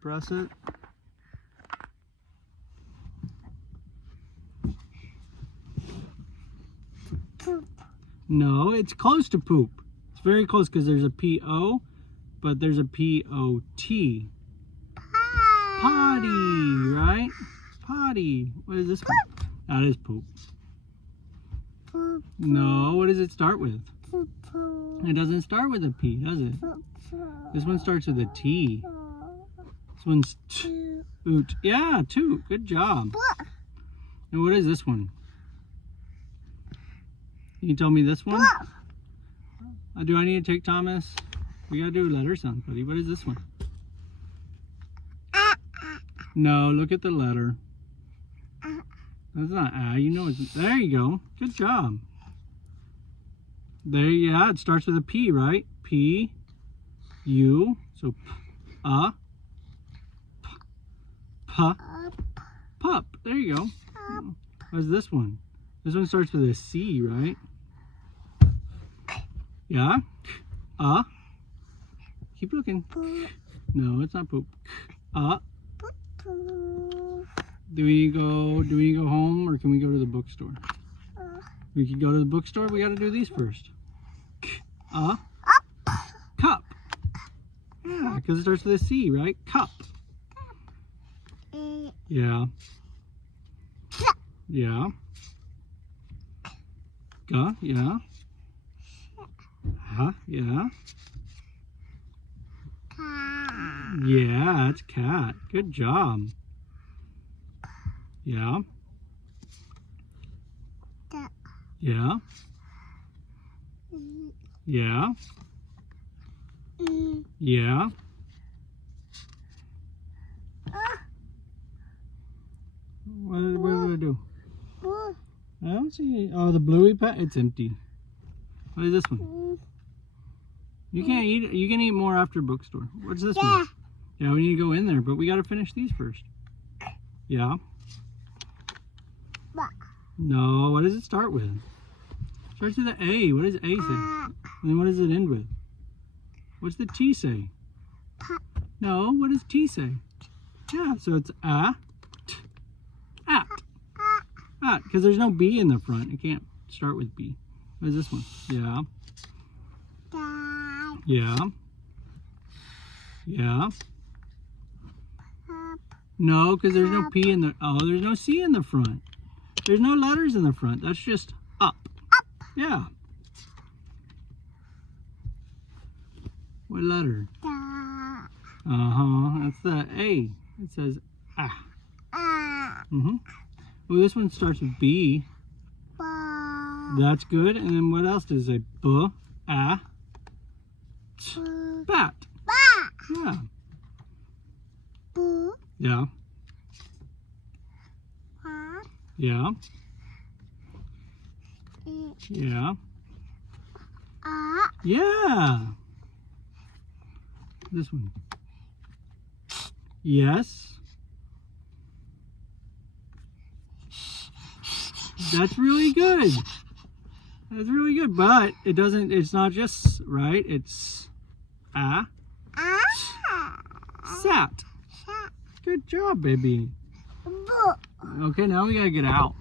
Press it. Poop. No, it's close to poop. It's very close because there's a P-O, but there's a P-O-T. Potty, right? Potty. What is this one? That is poop. Poop. No, what does it start with? Poop. Poop. It doesn't start with a P, does it? Poop. This one starts with a T. This one's oot. Yeah, toot. Good job. And what is this one? Can you tell me this one? Do I need to take Thomas? We gotta do letter sounds, buddy. What is this one? No, look at the letter. That's not A. You know it's. There you go. Good job. There, yeah. It starts with a P, right? P, U. So, pup. There you go. What's this one? This one starts with a C, right? Yeah. Keep looking. No, it's not poop. Do we go home or can we go to the bookstore? We can go to the bookstore. We got to do these first. Cup. Yeah, because it starts with a C, right? Cup. Yeah. Yeah. Yeah. Yeah. Yeah, it's cat. Good job. Yeah. Yeah. Yeah. Yeah. What did I do? I don't see. Oh, the bluey pet. It's empty. What is this one? You can't eat. You can eat more after bookstore. What's this one? Yeah, we need to go in there, but we got to finish these first. Yeah. No. What does it start with? It starts with an A. What does A say? And then what does it end with? What's the T say? No. What does T say? Yeah. So it's at. Because there's no B in the front. It can't start with B. What is this one? Yeah. Yeah. Yeah. No, because there's no P in the... Oh, there's no C in the front. There's no letters in the front. That's just up. Yeah. What letter? That's the A. It says ah. Well, this one starts with B. That's good. And then what else does it say? Bat. Yeah. Yeah. Yeah. Yeah. Yeah. This one. Yes. That's really good. That's really good, but it doesn't, it's not just, right? It's sat. Good job, baby. Okay, now we gotta get out.